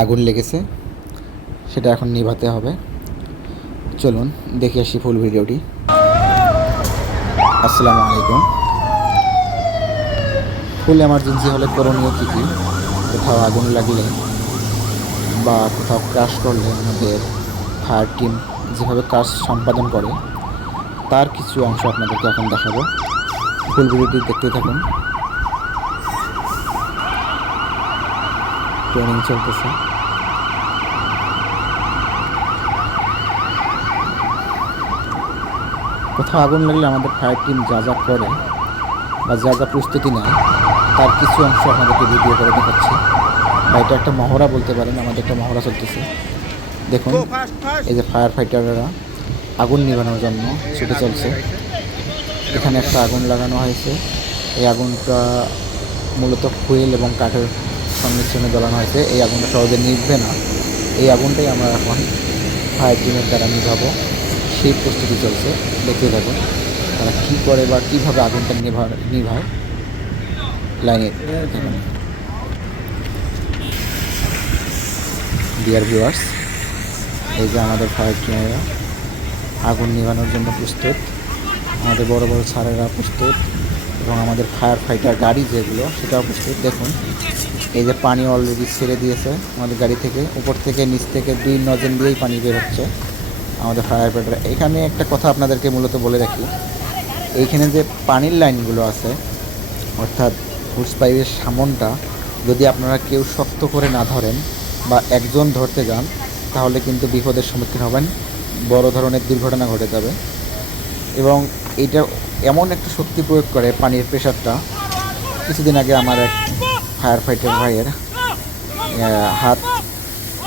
আগুন লেগেছে, সেটা এখন নিভাতে হবে। চলুন, দেখে আসি ফুল ভিডিওটি। আসসালামু আলাইকুম। ফুল এমার্জেন্সি হলে করণীয় কী কী? কোথাও আগুন লাগলে বা কোথাও ক্রাশ করলে আমাদের ফায়ার টিম যেভাবে কাজ সম্পাদন করে, তার কিছু অংশ আপনাদেরকে এখন দেখাবো। ফুল ভিডিওটি দেখতে থাকুন। ট্রেনিং চলতেছে। কোথাও আগুন লাগলে আমাদের ফায়ার টিম যা যা করে বা যা যা প্রস্তুতি নেয় তার কিছু অংশ আপনাদেরকে ভিডিও করে দেখাচ্ছি। বা এটা একটা মহড়া বলতে পারেন আমাদের একটা মহড়া চলতেছে। দেখুন এই যে ফায়ার ফাইটাররা আগুন নিভানোর জন্য ছুটে চলছে। এখানে একটা আগুন লাগানো হয়েছে। এই আগুনটা মূলত ফুয়েল এবং কাঠের সংমিশ্রণে জ্বালানো হয়েছে, এই আগুনটা সহজে নিভবে না। এই আগুনটাই আমরা এখন ফায়ার টিমের দ্বারা নিভাবো। সেই প্রস্তুতি চলছে দেখতে থাকুন তারা কী করে বা কীভাবে আগুনটা নিভা, নিভায়। লাইনে ডিয়ার ভিউয়ার্স এই যে আমাদের ফায়ার টিমেরা আগুন নিভানোর জন্য প্রস্তুত, আমাদের বড় বড় ছাড়েরা প্রস্তুত, এবং আমাদের ফায়ার ফাইটার গাড়ি যেগুলো, সেটাও প্রস্তুত। দেখুন এই যে পানি অলরেডি ছেড়ে দিয়েছে আমাদের গাড়ি থেকে। উপর থেকে, নিচ থেকে দুই নজেন দিয়েই পানি বের হচ্ছে আমাদের ফায়ার ফাইটার এখানে একটা কথা আপনাদেরকে মূলত বলে রাখি। এইখানে যে পানির লাইনগুলো আছে, অর্থাৎ হুস পাইপের সামনটা, যদি আপনারা কেউ শক্ত করে না ধরেন বা একজন ধরতে যান, তাহলে কিন্তু বিপদের সম্মুখীন হবেন। বড় ধরনের দুর্ঘটনা ঘটে যাবে। এবং এটা এমন একটা শক্তি প্রয়োগ করে পানির প্রেশারটা কিছুদিন আগে আমার এক ফায়ার ফাইটার ভাইয়ের হাত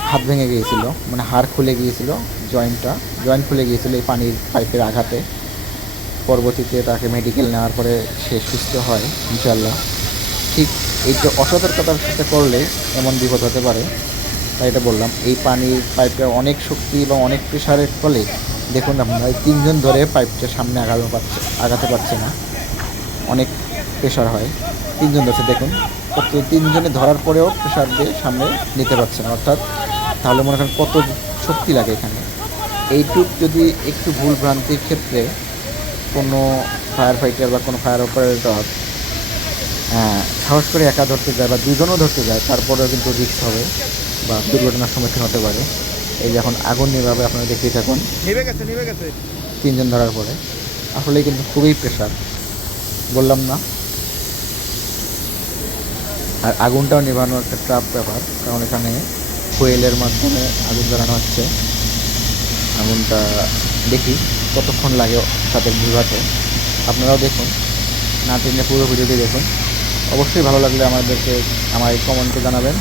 হাত ভেঙে গিয়েছিল মানে হাড় খুলে গিয়েছিল জয়েন্টটা জয়েন্ট খুলে গিয়েছিল এই পানির পাইপের আঘাতে। পরবর্তীতে তাকে মেডিকেল নেওয়ার পরে সে সুস্থ হয় ইনশাল্লাহ ঠিক এই এইটা অসতর্কতার সাথে করলে এমন বিপদ হতে পারে, তাই এটা বললাম। এই পানির পাইপটা অনেক শক্তি এবং অনেক প্রেশারের ফলে, দেখুন আপনারা তিনজন ধরে পাইপটা সামনে আগাতে পারছে আগাতে পারছে না। অনেক প্রেশার হয়। তিনজন ধরছে, দেখুন। কত তিনজনে ধরার পরেও প্রেশার দিয়ে সামনে নিতে পারছে না। অর্থাৎ তাহলে মনে করেন কত শক্তি লাগে এখানে। এইটুক যদি একটু ভুল ভ্রান্তির ক্ষেত্রে কোনো ফায়ার ফাইটার বা কোনো ফায়ার অপারেটর সাহস করে একা ধরতে যায় বা দুজনও ধরতে যায় তারপরেও কিন্তু রিস্ক হবে বা দুর্ঘটনার সম্মুখীন হতে পারে। এই যখন আগুন নিভাবে আপনারা দেখতেই থাকুন। নিভে গেছে নিভে গেছে। তিনজন ধরার পরে। আসলে কিন্তু খুবই প্রেশার বললাম না। আর আগুনটাও নেভানো একটা ট্রাপ ব্যাপার, কারণ এখানে ফুয়েলের মাধ্যমে আগুন জ্বালানো হচ্ছে। আগুনটা দেখি কতক্ষণ লাগে তাদের নিভাতে আপনারাও দেখুন, না টেনে পুরো ভিডিওটি দেখুন। অবশ্যই ভালো লাগলে আমাদেরকে আমার এই কমেন্টে জানাবেন।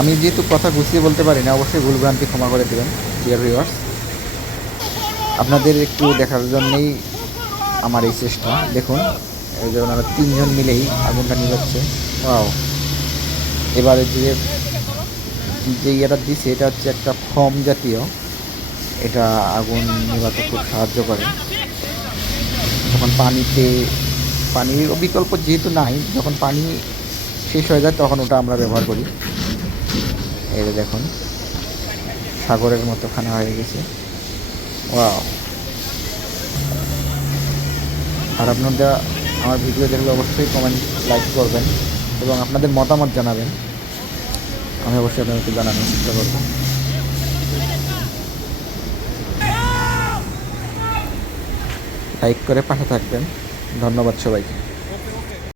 আমি যেহেতু কথা গুছিয়ে বলতে পারি না, অবশ্যই ভুলভ্রান্তি ক্ষমা করে দেবেন ডিয়ার ভিউয়ার্স আপনাদের একটু দেখার জন্যই আমার এই চেষ্টা। দেখুন এই যে ওনারা তিনজন মিলেই আগুনটা নিভাচ্ছে। ওয়াও এবারে যে যে ইয়েটা দিছে এটা হচ্ছে একটা ফর্ম জাতীয়। এটা আগুন নেভাতে খুব সাহায্য করে। যখন পানিতে পানির বিকল্প যেহেতু নাই যখন পানি শেষ হয়ে যায় তখন ওটা আমরা ব্যবহার করি। যে দেখুন সাগরের মতো খানা হয়ে গেছে। ওয়াও আর আপনারা আমার ভিডিও দেখলে অবশ্যই কমেন্ট লাইক করবেন এবং আপনাদের মতামত জানাবেন। আমি অবশ্যই আপনাদেরকে জানানোর চেষ্টা করব। লাইক করে পাঠা থাকবেন। ধন্যবাদ সবাইকে।